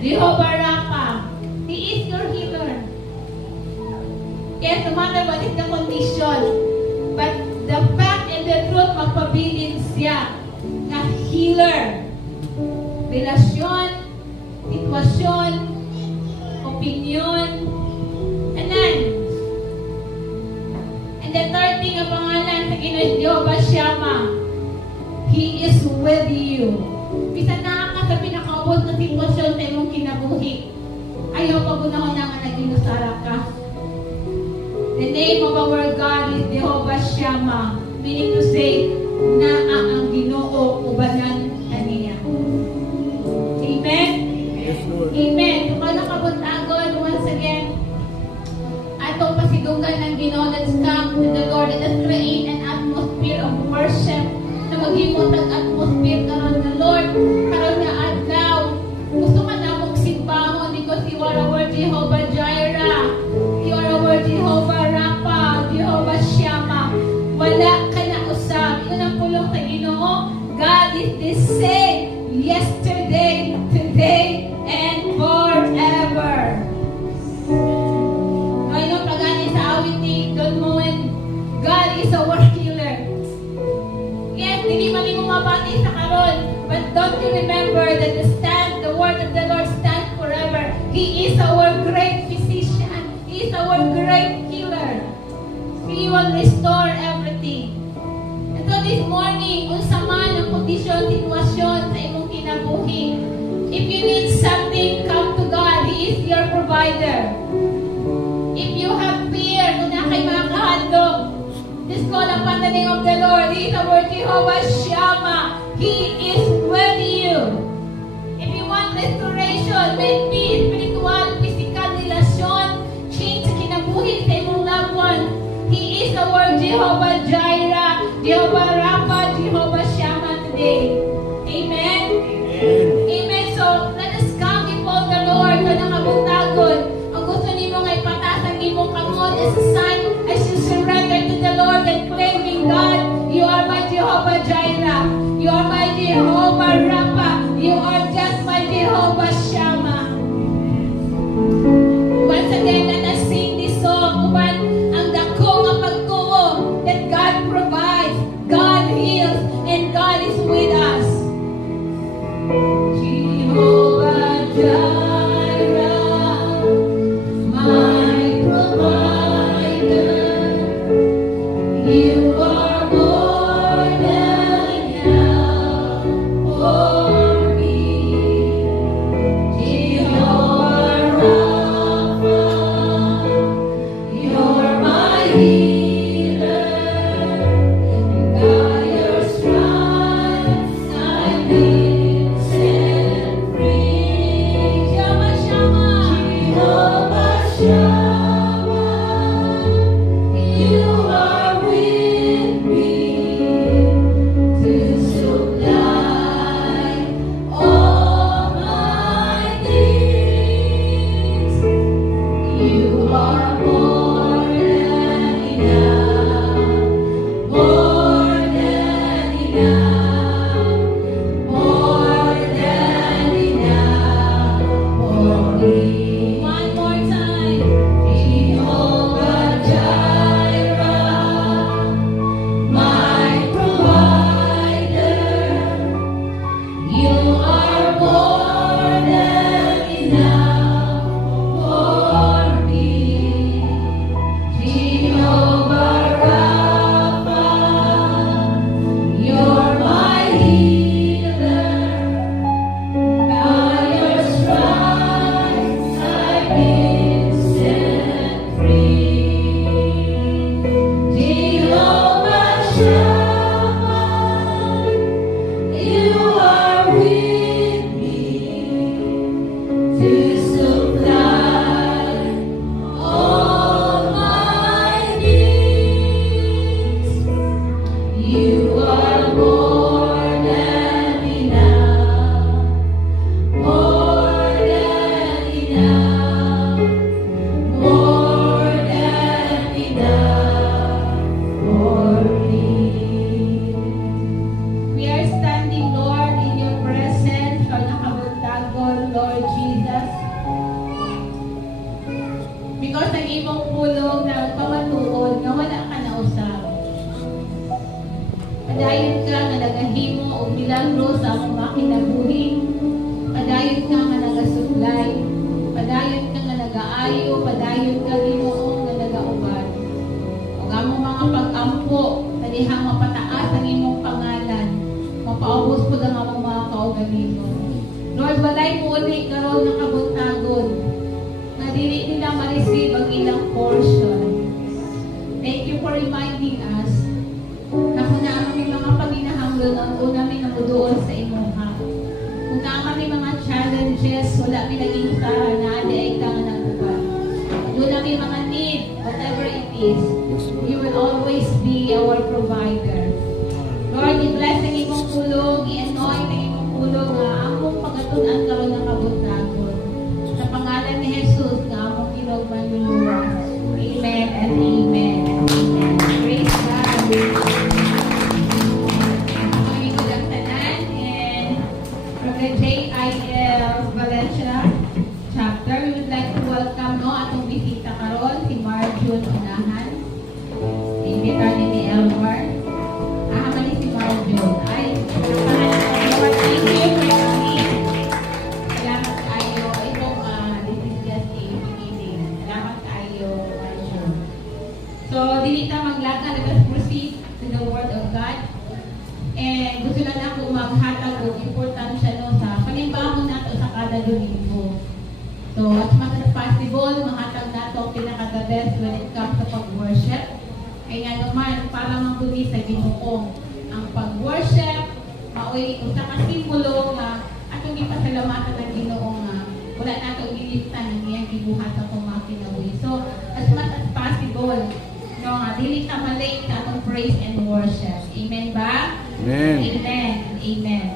Jehovah Rapha. He is your healer. Yes, no matter what is the condition, but the fact and the truth, magpabilin siya na healer. Relasyon, sitwasyon, opinion, tanan. And the third thing ang pangalan sa Ginoong Jehovah Shammah, He is with you. Bisa na ka sa pinakaubos na sitwasyon sa imong kinabuhi. Ayaw pagunahon na nga nag-inusara ka. The name of our God is Jehovah Shammah, meaning to say, na ang Ginoo ubanan kaniya. Amen? Yes, Lord. Amen. Kung ano kabutagon, once again, atong pasidungan ng Ginoo, let's come to the Lord. Let us create an atmosphere of worship na maghimot ang atmosphere karon na Lord, karon na adlaw. Gusto ka na mong simbahon because you are our Jehovah Jireh. You are our Jehovah Rapha, Jehovah Shammah. Wala ka na usab. Yun ang pulong sa Ginoo. God is the same yesterday, today, and forever. Ngayon, pagani sa awit ni Don Moen, God is our healer. Yes, hindi man mo mabati sa karon, but don't you remember that the word of the Lord stands forever. He is our great physician. He is our great healer. He will restore everything. And so this morning, unsa man ang kondisyon, sitwasyon sa imong kinabuhi, if you need something, come to God. He is your provider. If you have fear, kung na kay mga kahandog, just call upon the name of the Lord. He is our Jehovah Shammah. He is with you. If you want restoration, may be spiritual, physical, relasyon, change sa kinabuhi sa imong loved one, He is our Jehovah Jireh, Jehovah Rapha, Jehovah Shammah today. Amen? Amen. So, let us come before the Lord na nakabuntagon. Ang gusto nimo nga ipatas ang imong kamot as a sign as you surrender to the Lord and claiming, God, you are my Jehovah Jireh. You are my Jehovah Rapha. You are just my Jehovah Shammah. Once again, let us sing this song. Uban ang dako nga pagtuo that God po ang among mga kaugalingo. Lord, walay mo ulit karon ng kabuntagon na dili nila ma-receive ang ilang portion. Thank you for reminding us na kung naman may mga paginahanglan ang una may namuduol sa imuha. Kung naman may mga challenges, wala may naging usahan na ay tangan ng uban. Doon may mga need, whatever it is, you will always be our provider. Lord, i-bless ang imong pulong, i-anoint ang imong pulong nga among pagatunan karon ng kabuntagon. Sa pangalan ni Jesus nga among kinogman minuwas. Amen and amen. Amen. Praise God. Ang ilang tanan and from the JIL Valencia chapter, we would like to welcome atong bisita karon si Marjun Unahan. Imbita ni Elmar. Ni si Marjun. Ay, Lord, thank you for coming. Salamat kayo. Itong this is just a beginning. Salamat kayo, Marjun. So, dili ta maglaga, let us proceed to the Word of God. And gusto lang ako maghatag og importansya sa panimbangon nato sa kada Domingo. So, as much as possible, mahatag nato pinaka-the best when it comes to pag-worship. Kaya naman, para mabuli sa Ginoo ang pag-worship, maoy usa ka simbolo nga atong gipasalamatan ng Ginoo nga wala nato gilistan ang iyang gibuhat sa atong mga kinabuhi. So, as much as possible, no, dili ta malate sa atong praise and worship. Amen ba? Amen. Amen. Amen.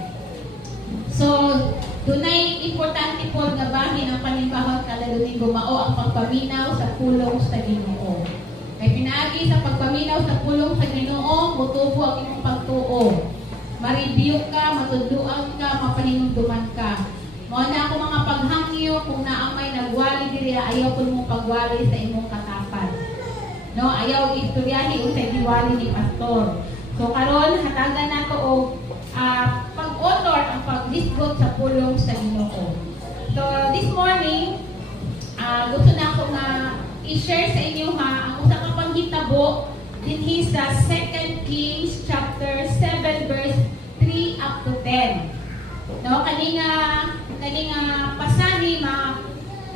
So, dunay importante po nga bahin ang panimbahon kada Domingo mao ang pagpaminaw sa pulong sa Ginoo. Kay pinaagi sa pagpaminaw sa pulong sa Ginoo, mutubo ang imong pagtuo. Ma-review ka, matudluan ka, mapaninumduman ka. Mao na ako mga paghangyo kung naamay nagwali diri ayaw pud mo pagwali sa imong katapan. No, ayaw istoryahi sa giwali ni pastor. So karon hatagan nato og pag-honor ang pagdisgot sa pulong sa Ginoo. So this morning, gusto na ako nga i-share sa inyo ang usa ka panghitabo dinhi sa 2 Kings chapter 7 verse 3 up to 10. No, kaninga pasahi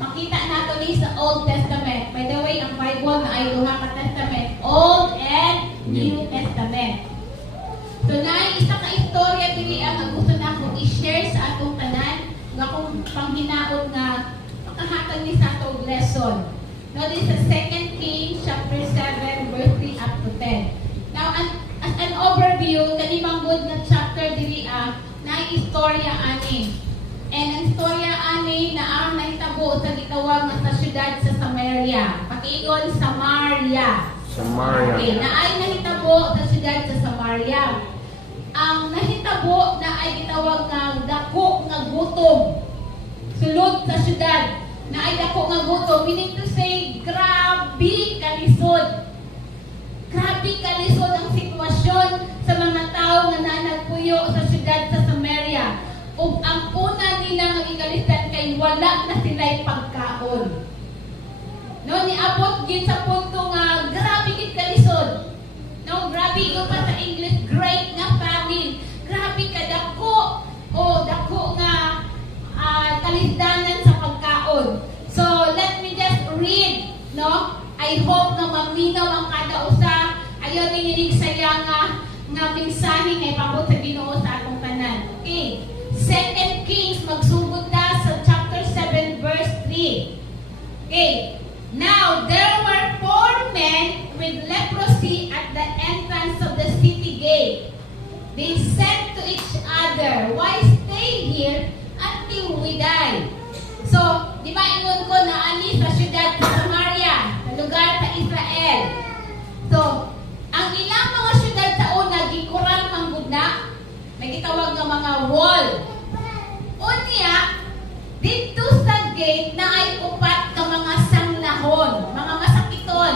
makita nato ni sa Old Testament. By the way, ang Bible na ay duha ka testament, Old and New Testament. So na isa ka istorya diri ang gusto na akong i-share sa atong tanan nga kung panghinaot nga makahatag ni sa atong lesson. No, this is 2 Kings chapter 7 verse 3 up to 10. Now, as an overview, kanimang good na chapter diri na istorya ani. And ang istorya ani na ang nahitabo sa gitawag nga sa syudad sa Samaria. Pakiingon Samaria. Samaria. Okay, na ay nahitabo sa syudad sa Samaria. Ang nahitabo na ay gitawag nga dako nga gutom. Sulod sa syudad na ay dako nga gutom, meaning to say, grabe kalisod. Grabe kalisod ang sitwasyon sa mga tao nga nanagpuyo sa syudad sa Samaria. Ug ang una nila nga igalistan kay wala na sila'y pagkaon. No, niabot gid sa punto nga grabe gid kalisod. No, grabe ko pa sa English, great nga famine. Grabe kadako o dako nga kalisdanan sa pagkaon. So, let me just read, no? I hope na maminaw ang kada usa. Ayaw ninilig saya nga mensahe nga ipabot sa Ginoo sa atong tanan. Okay. 2 Kings, magsugod na sa chapter 7, verse 3. Okay. Now, there were 4 men with leprosy at the entrance of the city gate. They said to each other, "Why stay here until we die?" So, di ba ingon ko na ani sa syudad sa Samaria, sa lugar sa Israel. So, ang ilang mga syudad sa una, gikural manggod na, may gitawag nga mga wall. Unya, dito sa gate na ay upat ka mga sanglahon, mga masakiton.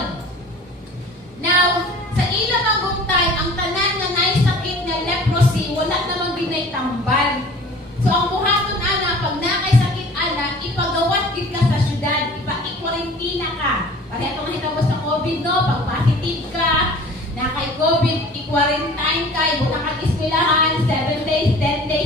Now, sa ilang maguntay, ang tanan nga naisakit na leprosy, wala namang ginaytambal. So, ang buhaton ana, pag nakay sakit ana, ipagawat gid ka sa syudad, ipa-quarantine ka. Pareha itong hitabo sa COVID, no? Pag positive ka, na kay COVID, i-quarantine ka, ibuta ka eskwelahan, 7 days, 10 days,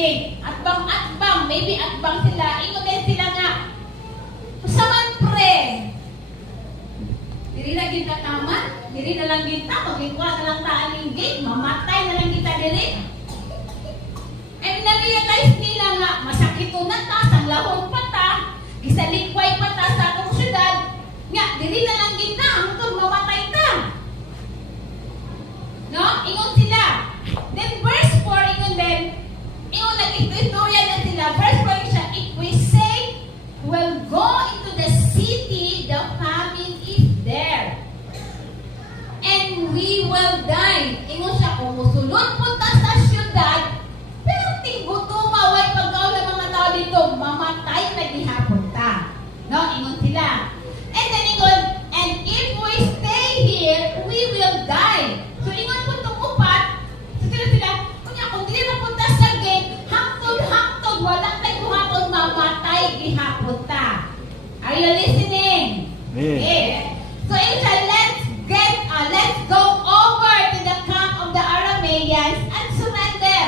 gate. Atbang, maybe atbang sila. Ingon din sila nga. Saman pre. Diri na kita taman. Diri na lang kita. Pagkikuha na lang taan yung gate. Mamatay na lang kita diri. And na-realize nila nga, masakit na ta, sanglahon pa ta, gisalikway pa ta sa atong syudad. Nga, diri na lang kita. Hangtod mamatay ta. No? Ingon sila. Then verse 4, ingon din, ingon nag-istorya na sila. Verse 4 siya, if we say, we'll go into the city, the famine is there. And we will die. Ingon siya, kung musulod punta sa syudad, pero tingguto maway pagkaw ng mga tao dito, mamatay na gihapon ta. No? Ingon sila. And then ingon, and if we stay here, we will die. So ingon po itong upat, so sila, kung hindi na punta sa gate, hangtod, walang tayo buhaton, mamatay gihapon ta. Are you listening? Okay. So yun siya, let's go over to the camp of the Arameans and surrender.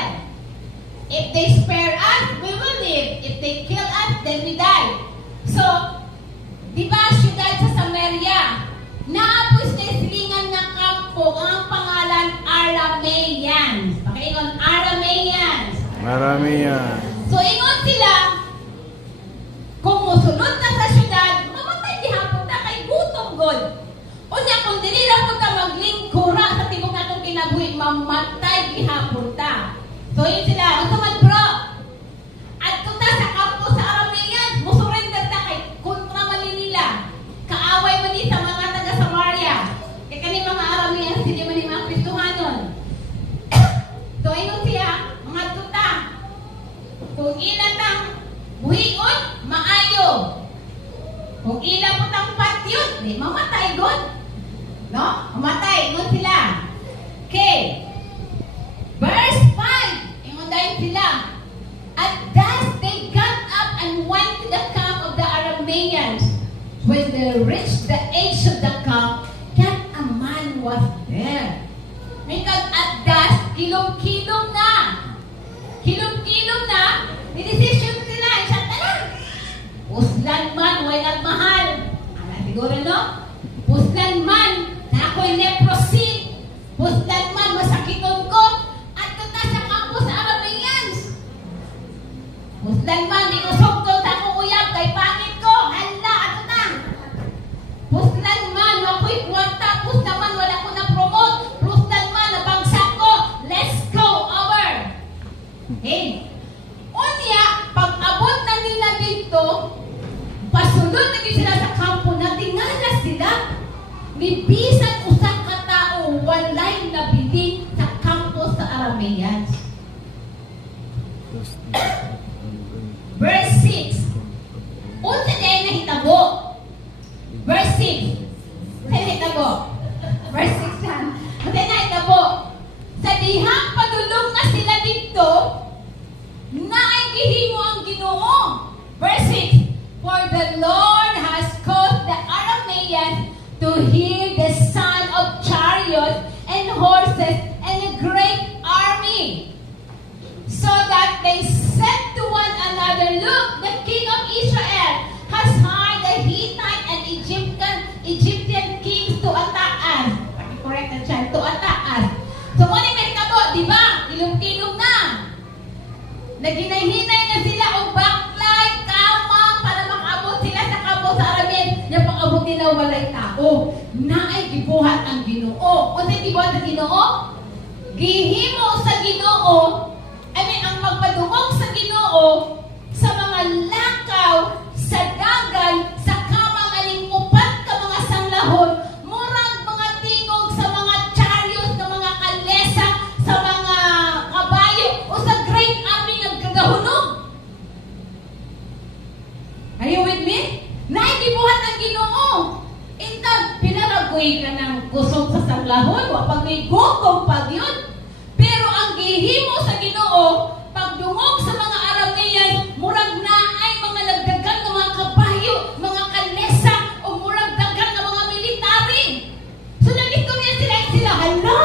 If they spare us, we will live. If they kill us, then we die. So, di ba syudad sa Samaria? Naapos na silingan ng kampo ang pangalan Arameans. Pakaingon, Arameans. Arameans. So, ingon sila, kung musunod na sa syudad, mamatay di hapon na kay gutom god. O niya, kung dili na po ta maglingkura sa tibok natong kinabuhi, mamatay di hapon ta. So, yun sila, ang samad bro, at kung ta sa kampo sa Arameans, musurrender ta kay kontra Manila. Kaaway man ni sa mga taga Samaria. Kaya kani mga Arameans, hindi man ni mga Kristohanon. So, ingon siya, mga tuta, kung ilan ang buhion, maayo. Kung ilan po tang patyon, di mamatay god. No? Mamatay, ingon sila. Okay. Verse 5, ingon dahil sila. At thus they got up and went to the camp of the Arameans. When they reached the edge of the camp, not a man was there. Because at thus, kilom-kilom na. Kilom-kilom na, didesisyon sila, isa tala. Puslan man, way nagmahal. Ala, siguro no? Puslan man, na ako'y leprosy. Puslan man, masakiton ko. At tuta sa kampo sa Arameans. Puslan man, di ko sugto sa akong uyab, kay pangit ko. Hala, ato na. Puslan man, ako'y kuwanta. Puslan man, wala ko na-promote. Puslan man, nabagsak ko. Let's go over. Hey. Unya, pag abot na nila dito, pasulod na din sila sa kampo na tingala sila. Nibisan usang katao, walay nabili sa kampo sa Arameans. Verse 6. Unsa day nahitabo? Verse 6. Unsa nahitabo? Verse 6 lang. Unsa nahitabo? Sa dihang padulong na sila dito, naay gihimo ang Ginoo. Verse 6. For the Lord has caused the Arameans to hear the sound of chariots and horses and a great army. So that they said to one another, look, the king of Israel has hired the Hittite and Egyptian kings to attack us. Correct na siya, to attack us. So, muna may tabo, di ba? Ilong-ilong na. Naghinay-hinay na sila o baklay, kama, para makaabot sila sa kampo sa Arameans. Yung pang-abot nila walay tao. Naay gibuhat ang Ginoo. Kung sa'yo gibuhat ang Ginoo, gihimo sa Ginoo, ang magpadungog sa Ginoo, sa mga lakaw, sa dagan, sa kamang aling-upat ka mga sanglahon, murag mga tingog sa mga chariot, sa mga kalesa, sa mga kabayo, o sa great army nagkagahunog. Are you with me? Naigibuhat ang Ginoo. Intag, pinaragoy ka ng kusog sa sanglahon, wapag may gutom pag yun. Pero ang gihimo sa Ginoo, pagdungog sa mga Arameans, murag na ay mga nagdagang ng mga kabayo, mga kalesa, o murag dagang ng mga military. So nag-istorya sila, hala,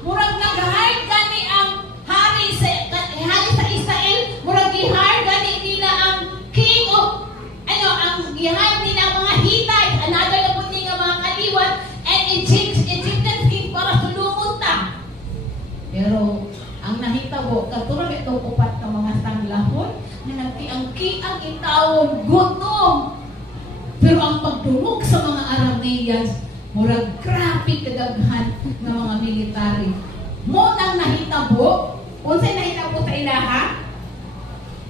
murag nag-hide gani ang hari sa Israel, nahitabo katulad itong upat ka mga sanglahon na nagkiang-kiang itawon gutom. Pero ang pagdungog sa mga Arameans, murag grabe kadaghan ng mga military. Mo nang nahitabo, unsay nahitabo sa ilaha?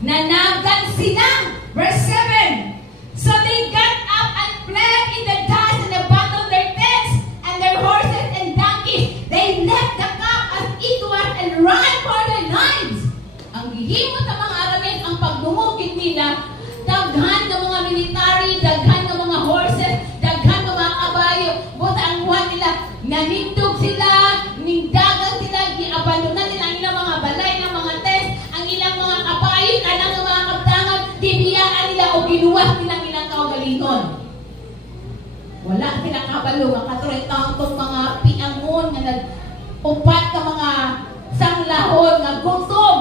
Nanagan sila. Verse 7. So they got up and fled in the dust and abandoned their tents and their horses and donkeys. They left the camp as it was and ran for their lives. Ang gihimo sa mga Arameans, ang pagdungogin nila, daghan ng mga military, daghan ng mga horses, daghan ng mga kabayo. Buta ang buwan nila, nanindog sila, ningdagan sila, giabandonan nila ang ilang mga balay ng mga tents, ang ilang mga kabayo, kanang mga kabtangan, tibiyaan nila o ginuwas nilang ilang kaugalingon. Wala sila kabalo, makatuloy taong itong mga piangon nga nag-upat ka mga sanglahon nga gutom.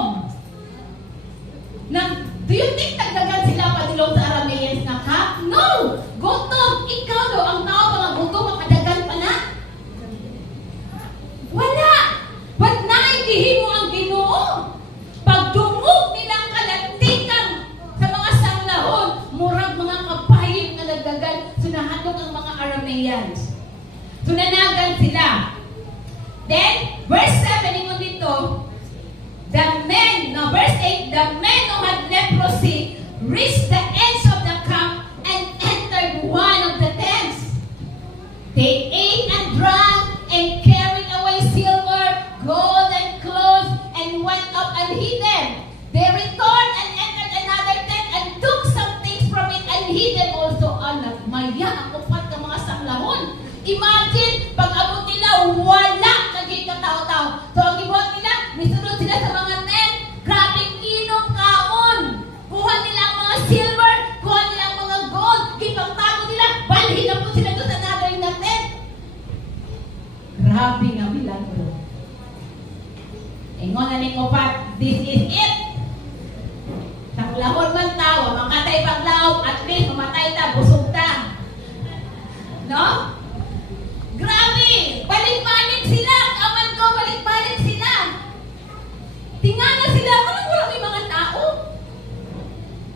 Do you think nagdagan sila padulong sa Arameans na camp? No! Gutom! Ikaw daw ang tao mga gutom, makadagan pa na? Wala! Ba't naindihin mo ang Ginoo? Pagdungog nilang kalatikan sa mga sanglahon, murag mga kapayip na nagdagan, sunahatog ang mga Arameans. Sunanagan sila. Then, verse 7, ingon dito, verse 8, the men who had leprosy reached the ends of the camp and entered one of the tents. They ate and drank and carried away silver, gold, and clothes and went up and hid them. They returned and entered another tent and took some things from it and hid them also. Anak, maya ang upat ka mga sanglahon. Imagine, pag abot nila, wala naging katao-tao. So, ang ibuhat nila, misunod sila sa mga tent. Grabing inom kaon. Kuha nila ang mga silver, kuha nila ang mga gold, gipangtago nila, balhin na po sila doon sa gathering na tent. Grabe nga milagro. Ingon na ning upat, this is it. Sanglahon man tawa, makatay paglaom, at least mamatay ta, busog ta. No? Grabe! Balik-balik sila! Aman ko, balik-balik sila! Tingnan sila, wala may mga tao.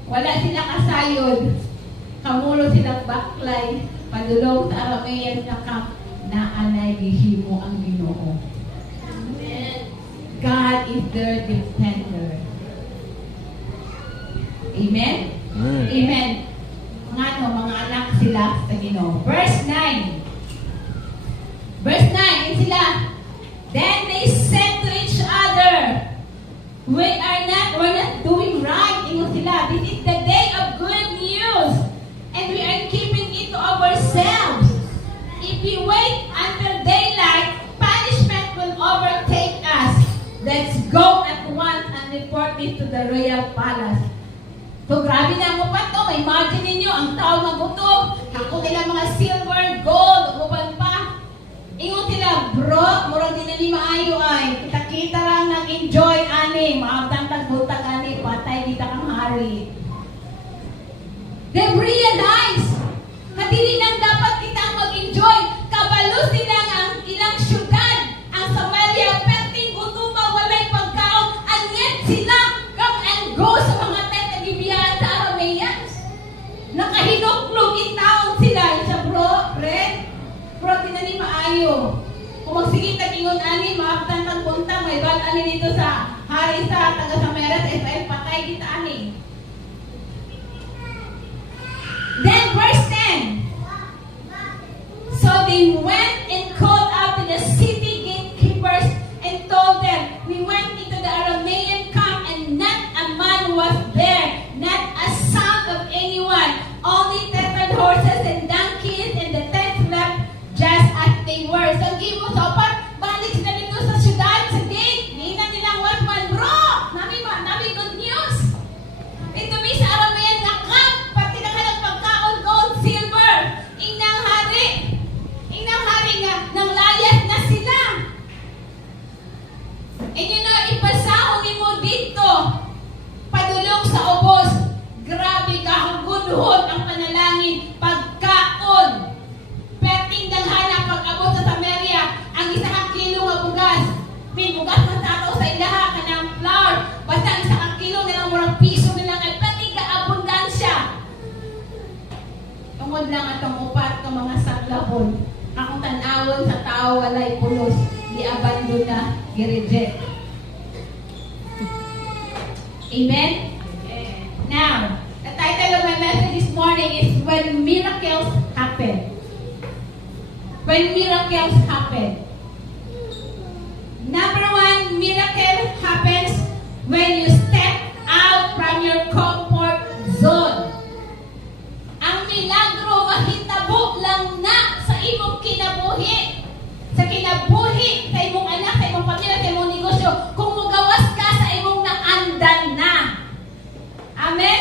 Wala sila kasayod. Kamulo silang baklay, padulong sa Arameans na camp, na anay gihimo ang Ginoo. God is their defender. Amen? Amen. Mga anak sila sa Ginoo. Verse 9. Verse 9, sila, then they said to each other, we're not doing right. Ingon sila, this is the day of good news, and we are keeping it to ourselves. If we wait until daylight, punishment will overtake us. Let's go at once and report this to the royal palace. So grabe na mo pa to. Imagine ninyo, ang tao na gutom, ako nila mga silver, gold, uban pa. Ingon sila, bro, murag din ni maayo ay. Kita-kita lang nag-enjoy ani, maabtang tagbutag ani, patay kita kang hari. They realize na dili lang dapat kita mag-enjoy. Kabalo sila ang ilang syudad, ang Samaria, perting gutuma, walay pagkaon, and yet sila come and go sa mga tent na gibiyahan sa Arameans. Nakahinuklog itaon sila. Isa bro, friend, bro, tinani maayo. Kung magsigit at ingon ani, maabtan ng punta, may bal ani dito sa hari sa taga Samaria, sa Israel, patay kita ani. Then verse 10. So they went and called out to the city gatekeepers and told them, we went into the Aramean camp and not a man was there, not a sound of anyone, only 10 horses and donkeys and the tents left just as they were. So give us opat, balik sila dito sa syudad, sa gate. Hindi na nilang watchman, bro! Nami good news. Ito mi sa Aramean nga camp, pati na ka nagpagkaon, gold, silver. Inang hari nga, nang layas na sila. And you know, ipasahon ni mo dito, padulong sa ubos. Grabe ka, hanggunhon ang panalangin, pagkaon. Perting danghana, pag-abot sa Samaria, ang isang kilo nga bugas. Bugas na sa ato sa ilaha, kanang flour. tao walay pulos, gi-abandon na, gi-reject. Amen? Now, the title of my message this morning is When Miracles Happen. When miracles happen. Number one, miracle happens when you step out from your comfort zone. Ang milagro mahitabo lang na sa imong kinabuhi. Sa kinabuhi, sa imong anak, sa imong pamilya, sa imong negosyo. Kung mugawas ka sa imong naandan na. Amen?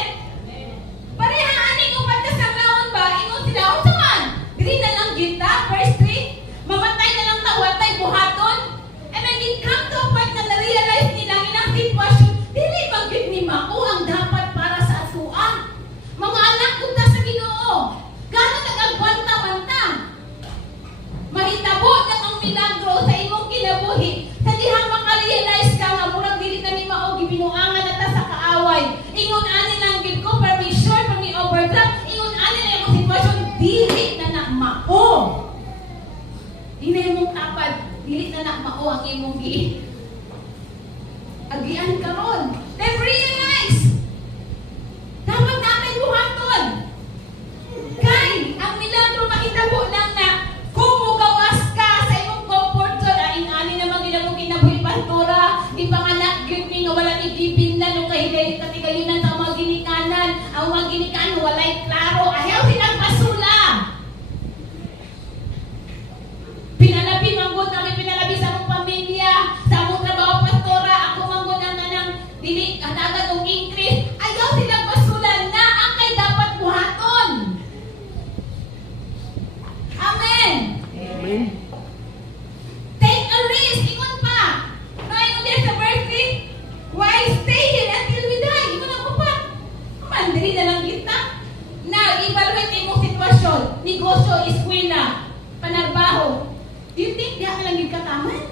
Pareha aning upat ka sa ngaon ba? Ingon sila, o saman, diri na lang kita, verse 3, mamatay na lang tawatay buhaton. And when it come to a point na na-realize nilang inang sitwasyon, dili bagit ni Mao ang dapat para sa asuan. Mga anak kunta sa Ginoo, gano'n nag-agwanta man ta. Mahitabo lang ang milagro sa imong kinabuhi. Sa dihang makarealize ka nga, murag dili na ni Mao, gibinuangan na ta sa kaaway. Ingon ani lang gid ko, para may sure, para may overdraft, ingon ani na yung sitwasyon, dili na na Mao. Di na imong tapad, dili na na Mao ang imong agian karon. Then realize, dapat natin buhaton. Kay, ang milagro mahitabo lang na kung mugawas ka sa imong comfort zone, ani naman ginamong kinabuhi pastora, di panganak gyud ni nga wala ni gibinlan o kahiday katigayunan sa mga ginikanan. Ang mga ginikanan walay klaro, ayaw silang pasula. Pinalabi manggod namin, pinalabi sa among pamilya, sa among trabaho pastora, ako manggod ang nanang dili kadagat og increase. Ayaw silang pasula na ang kay dapat buhaton. Amen. Amen. Take a risk. Ingon pa. No, ingon din sa verse 3. Why stay here until we die? Ingon ako pa. Mandiri na lang kita. Now, evaluate imong sitwasyon. Negosyo, eskwela, panarbaho. Do you think diha ka lang yung kataman?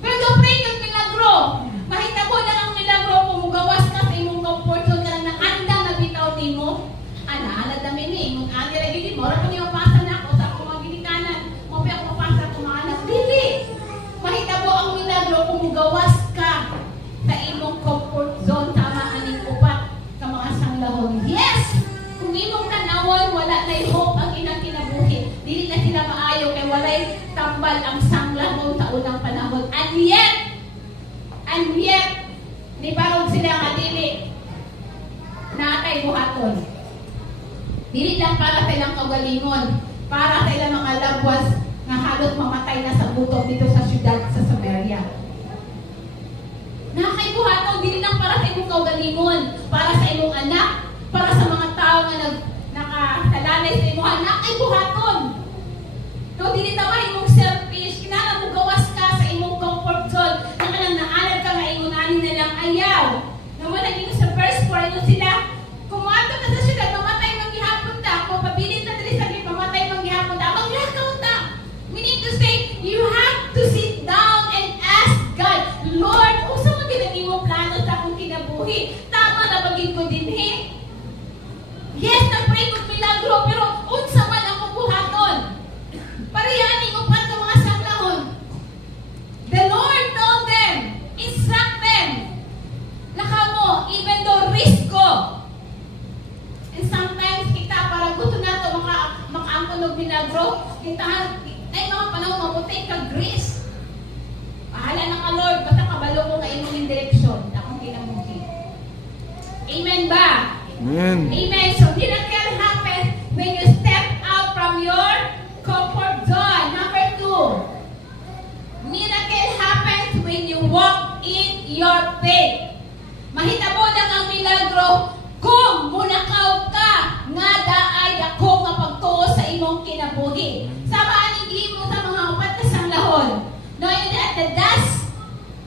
Pero pray kang milagro. Mahitabo na ang milagro kung mugawas ka sa imong comfort zone ka lang nakandang na bitaw nimo. Ana dami ni imong ani ra gid mo ra pa niyo pasa na ako sa akong mga ginikanan. Mo pa ako mapasa ko mga anak. Dili. Mahitabo ang milagro kung mugawas ka sa imong comfort zone tama aning upat ka mga sanglahon. Yes. Kung imong tanawon wala nay hope ang inang kinabuhi. Dili na sila maayo kay walay tambal ang sanglahon sa unang panahon. And yet ni parang sila nga dili naatay buhaton. Dili lang para sa ilang kagalingon, para sa ilang mga labwas nga halot mamatay na sa buto dito sa syudad sa Samaria. Nakay buhaton, dili lang para sa imong kagalingon, para sa imong anak, para sa mga tao nga nakasalalay sa imong anak, ay buhaton. So, dili naman imong selfish, kinala mo gawas ka sa imong comfort zone, na kanang naalad ka nga ingunanin na lang ayaw. Naman naging sa verse 4, ano sila, kumato ka sa syudad, mamatay manghihapon ta, kung pabilin na dali sa akin, mamatay manghihapon ta, maglakaw ta. Meaning to say, you have to sit down and ask God, Lord, kung saan mo ginagin mo plano sa akong kinabuhi? Tama na bagin ko din Yes, na-pray kong milagro, pero unsa man ang buhaton. Parehani ko pa sa mga sanglahon. The Lord told them, instruct them. Laka mo, even though risko. And sometimes kita parang gusto na ito makaangkon ng milagro. Kita ay mga panahon mabuti ka grace. Pahala na ka Lord, basta kabalo ko nga imong direksyon. Akong kinamuhi. Amen ba? Amen. Amen. So miracle happens when you step out from your comfort zone. Number 2. Miracle happens when you walk in your faith. Mahitabo lang ang milagro kung munakaw ka nga daay dako nga pagtuo sa imong kinabuhi. Sama aning gihimo sa mga upat na sanglahon. No, at the dust,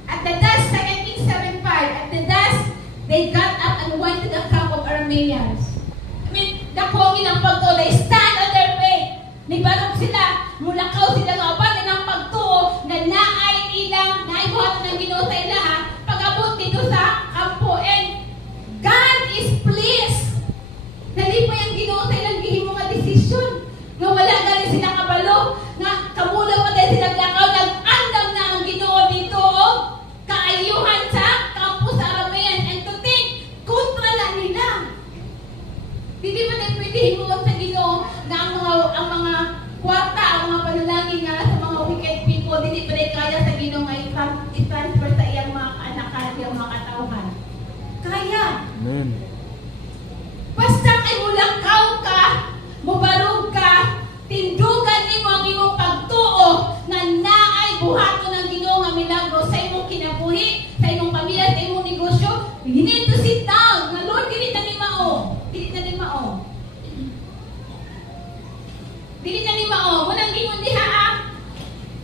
2 Kings 7:5, at the dust, they got up and went to the camp of Arameans. I mean, dako ang pagtuo, they stand on their faith. Nibarog sila, mulakaw sila nga upat ng pagtuo na naay ilang, naibuhat ng Ginoo sa ilaha, pag-abot dito sa kampo. And God is pleased. Nalipay ang Ginoo sa ilang gihimo nga desisyon. Nga wala galing sila kabalo, nga katauhan. Kaya. Amen. Basta kay mulakaw ka, mubarog ka, tindugan nimo ang imong pagtuo na naay buhaton ng Ginoo nga milagro sa imong kinabuhi, sa imong pamilya, sa imong negosyo. You need to sit down. Na Lord, dili na ni mao. Dili na ni mao. Dili na ni mao. Munang gingon diha ah.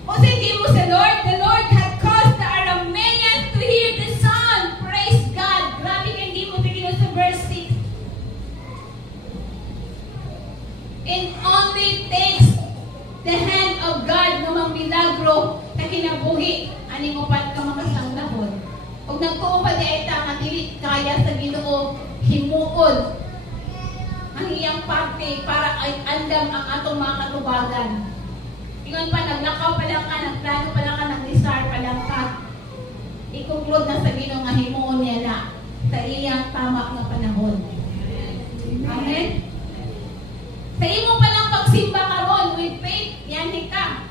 O sige mo sa Lord. The Lord had caused the Arameans to hear the sound. Praise God. Grabe kang gingon sa Ginoo sa verse 6. It only takes the hand of God na magmilagro sa kinabuhi. Ani mo pa ka makasanglahon. Kung nagtuo pa di ay nga dili kaya sa Ginoo himuon ang iyang parte para ay andam ang atong mga katubagan. Ingon pa, naglakaw pa lang ka, nagplano pa lang ka, nag-desire pa lang ka. I-conclude na sa Ginoo nga himuon niya na sa iyang tama nga panahon. Amen? Sa imo pa lang pagsimba karon with faith, yan ka.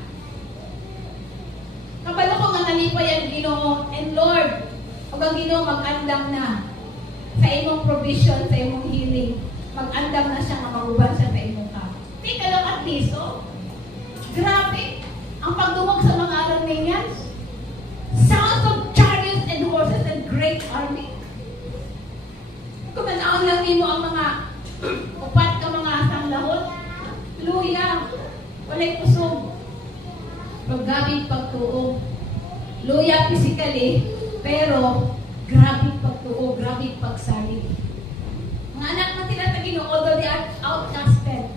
Kabalo ko nga nalipay ang Ginoo, and Lord, ug ang Ginoo mag-andam na sa imong provision, sa imong healing. Mag-andam na siya nga maguban siya sa imong ka. Take a look at this, oh. Grabe ang pagdumog sa mga Arameans. Sounds of chariots and horses and great army. Kumanaan lang nimo ang mga upat ka mga sanglahon. Luya, walay kusog. Paggabi pagtuo. Luya physically, pero grabe pagtuo, grabe pagsalig. Mga anak na sila sa Ginoo, although they are outcasted,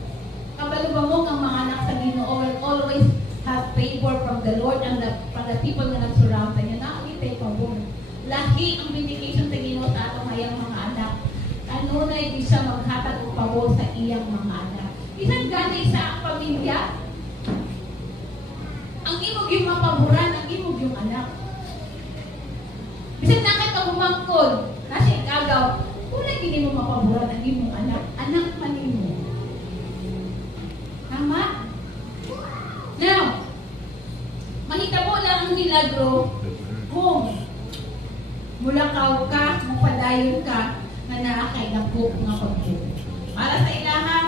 kabalo ba mo ang mga anak sa Ginoo will always have favor from the Lord and from the people na nag-surround sa inyo. Nakakita yung pabor. Lahi ang vindication sa Ginoo sa atong hayang mga anak. Kanunay di siya maghatag og pabor sa iyang mga anak. Isang gani sa pamilya, ang imong yung mapaboran, ang imong yung anak. Bisan na kay kagumangkod, nasa ikagaw, wala gini mo mapaboran ang imong anak. Anak man nimo. Tama? Now, mahitabo lang ang milagro kung mulakaw ka, mupadayon ka, na naakay na po nga pagpo. Para sa ilaha,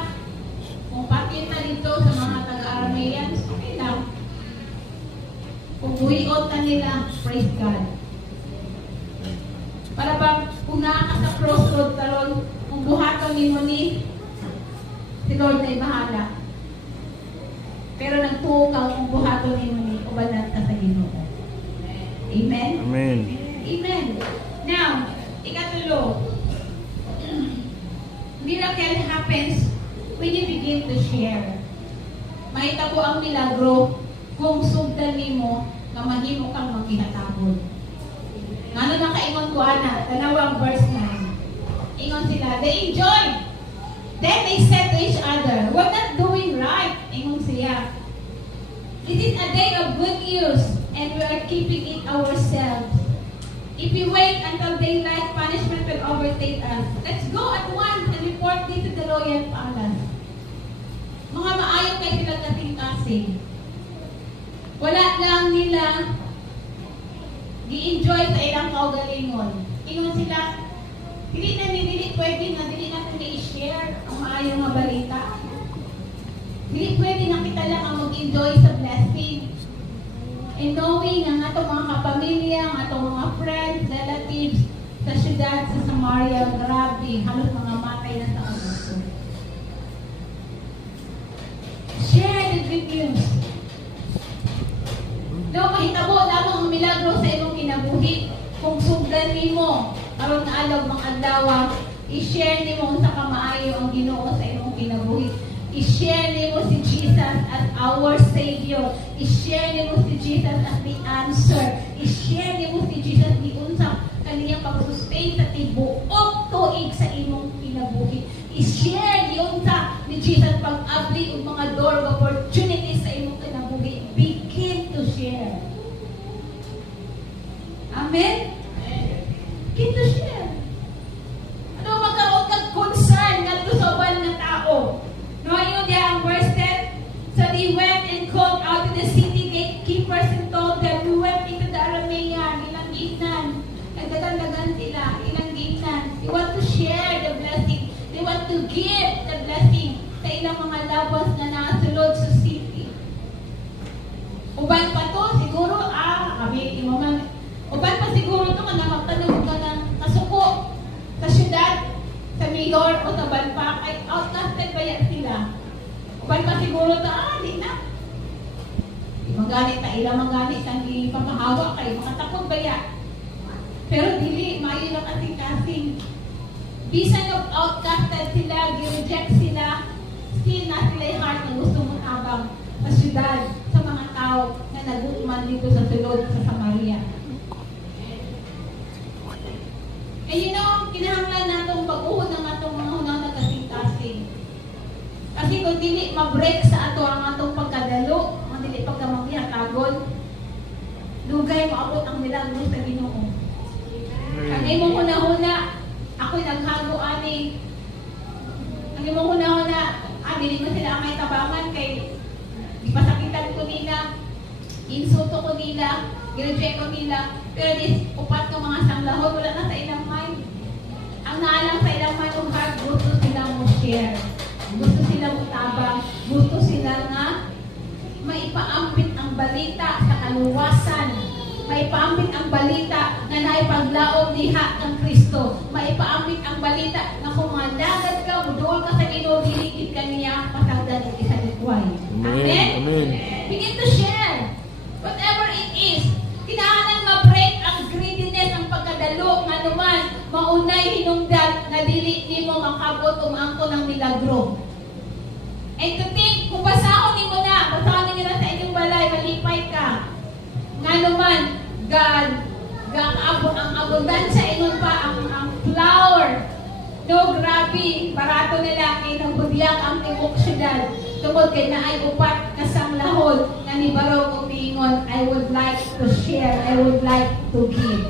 kung pakita dito sa mga taga-Arameans, okay lang. Kung buhiot na nila, praise God. Para ba, kung naaka sa crossroad talon, kung buhaton ni mo ni, si Lord na'y bahala. Pero nagtuo ka kung buhaton ni mo ni, ubalan ka sa Ginoo. Amen? Amen. Amen. Now, ikatulo, miracle happens when you begin to share. Mahitabo ang milagro kung sugdan nimo nga mahimo kang maghihatabon. Ngano na kaingon ko ana, tanawang verse 9. Ingon sila, they enjoyed. Then they said to each other, we're not doing right. Ingon siya. This is a day of good news and we are keeping it ourselves. If we wait until daylight, punishment will overtake us. Let's go at once and report this to the royal palace. Mga maayo kay sila kasing-kasing. Wala lang nila gi-enjoy sa ilang kaugalingon. Ingon sila, dili pwede na dili natin i-share ang maayong nga balita. Dili pwede na kita lang ang mag-enjoy sa blessing. And knowing ang atong mga kapamilya, ang atong mga friends, relatives, sa syudad, sa Samaria, grabe, halos mga matay na sa abuso. Share the good news. No, mahitabo lamang ang milagro sa imong kinabuhi. Kung sugdan nimo, aron na alog mga adlaw, i-share nimo sa kamaayo ang Ginoo sa imong kinabuhi. I-share nimo si Jesus as our Savior. I-share nimo si Jesus as the answer. I-share nimo si Jesus di unsa kaniyang pag-sustain sa tibuok tuig sa imong kinabuhi. I-share di unsa ni Jesus pag-abli og mga door of opportunities sa imong kinabuhi. Begin to share. Amen? Begin to share. Ano magkaroon kang concern ngadto sa uban nga tao? No, yun diya ang verse 10. So they went and called out to the city gatekeepers and told them, we went into the Aramean, ilang gitnan. Nagdagan-dagan sila. give the blessing sa ilang mga loved ones na nasulod sa city. Uban pa to, siguro, kami, imaman. Uban pa siguro to, kung nakaptanong ka ng kasuko sa syudad, sa mayor o sa banpak, ay outcasted ba yan sila? Uban pa siguro to, di na. Di maganit na ilang maganit ang ipamahawa kayo, makatakot ba yan? Pero dili, mayo lang kasing-kasing. Bisan of outcasted sila, gi-reject sila, still na sila yung heart na gusto mong abang sa syudad, sa mga tao na nagutman dito sa sulod sa Samaria. And you know, kinahanglan natong pag-uhod ng atong mga hunang nagkasing-kasing. Kasi kung dili ma-break sa ato ang atong pagkadalo, ang dili pagkamangiyatagon, lugay maabot ang milagro sa Ginoo. Ang imong huna-huna, ako'y naghago ani. Ang imong huna-huna, dili mo sila ang may tabangan kay ipasakitan ko nila, insulto ko nila, ginreject ko nila, pero dis upat ko mga sanglahon, wala na sa ilang mind. Ang naalang sa ilang mind ng heart, gusto silang mo share. Gusto silang utabang, gusto sila nga maipaampit ang balita sa kaluwasan. Maipaampit ang balita na naipaglaom diha ng Kristo. Maipaampit ang balita na kung mga dagat ka, doon ka sa Ginoo, dilikid ka niya, pasagdan ng isang likway. Amen? Amen. Begin to share. Whatever it is. Kinahanglan ma-break ang greediness, ang pagkadalo, nga naman, maunay hinungdan na dili nimo makabot umangko ng milagro. And to think, kung basahon nimo na, basahon ninyo na sa inyong balay, malipay ka. Nga naman, God, ang abundansya ingon pa ang flour. No, grabe, barato nila kay nagbudyag ang tibok syudad. Tungod kay naay upat kasang lahod nga ni Barog o Pingon, I would like to share, I would like to give.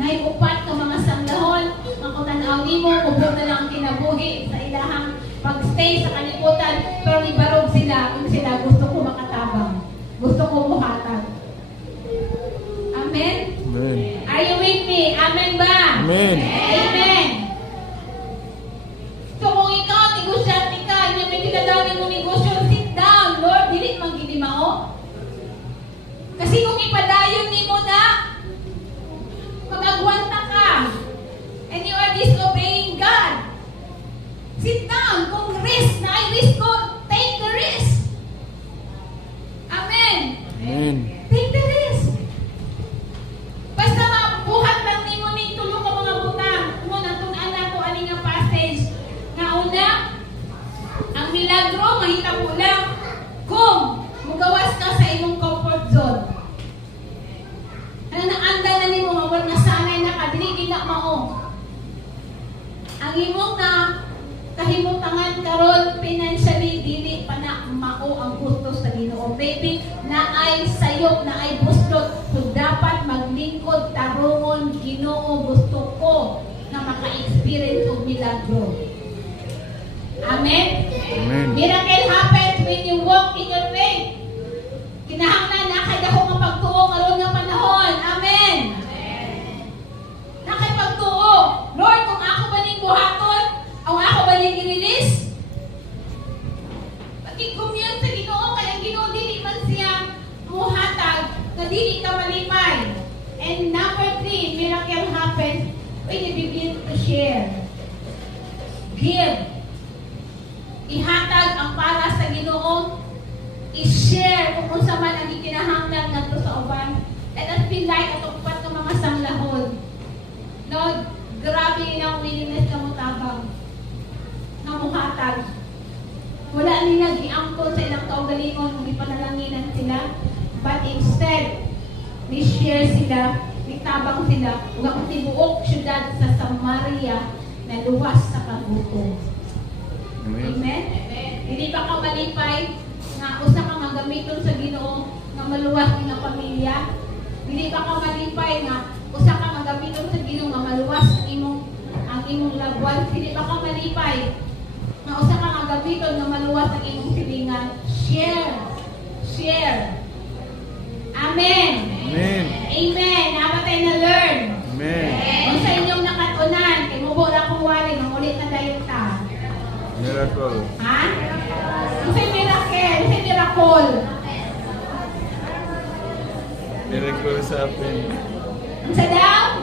Naay upat ka mga sanglahon, makutanaw nimo, ubog na lang ang kinabuhi sa ilahang pag-stay sa kalibutan, pero ni Barog sila, kung sila gusto ko makatabang, gusto ko buhatag. Amen? Amen. Are you with me? Amen ba? Amen. Amen. So kung ikaw, negosyante ka, hindi ka daw mo negosyo, sit down, Lord, dili man gini mao. Kasi kung ipadayon ni mo na, mag-agwanta ka, and you are disobeying God, sit down. Kung risk na ay risk ko, take the risk. Amen. Amen. Take the risk. Basta mabuhat lang ni mo ni tulong ka mga butang. Kung natunan na ko ani nga passage. Nga una, ang milagro mahitabo lang kung mugawas ka sa imong comfort zone. Naandal na ni mo mawag na sanay na ka, dili na mao. Ang imong na kahimutangan karon financially dili pa na mao ang gusto sa Ginoo. Maybe naay sayop, naay buslot, kung dapat maglingkod tarungon Ginoo, gusto ko na maka-experience og milagro. Amen. Amen. Miracle happens when you walk in your faith. Kinahanglan na kay dako nga pagtuo karon nga panahon. Amen. Nakay pagtuo. Lord, kung ako ba ning buhaton, o ako ba ning i-release? Pag-commune sa Ginoo, kaya ang Ginoo dili man siya muhatag na dili ka malipay. And number 3, miracle happens when you begin to share. Give. Ihatag ang para sa Ginoo. I-share kung unsa man ang ikinahanglan ngadto sa uban. Let us be like at upat ka mga sanglahon. Lord, grabe na ang willingness ka mo tabang. Nga muhatag. Wala nila giangkol sa ilang kaugalingon kung ipanalanginan sila. But instead, ni-share sila, nitabang sila, nga kung tibuok syudad sa Samaria na luwas sa kagutom. Amen? Hindi pa ka malipay na usa ka magamiton sa Ginoo nga maluwas ni nga pamilya. Hindi pa ka malipay nga usa ka magamiton sa Ginoo nga maluwas ang imong loved ones. Hindi pa ka malipay nga usa ka magamiton nga maluwas ang imong silingan. Share. Share. Amen. Amen. Amen. Dapat tayo na learn. Amen. Kung sa inyong nakatunan, kay mubo na kung wali, mangulit na Miracle. Ha? Kasi miracle, kasi miracle. Miracle sa akin. Ang sa daw?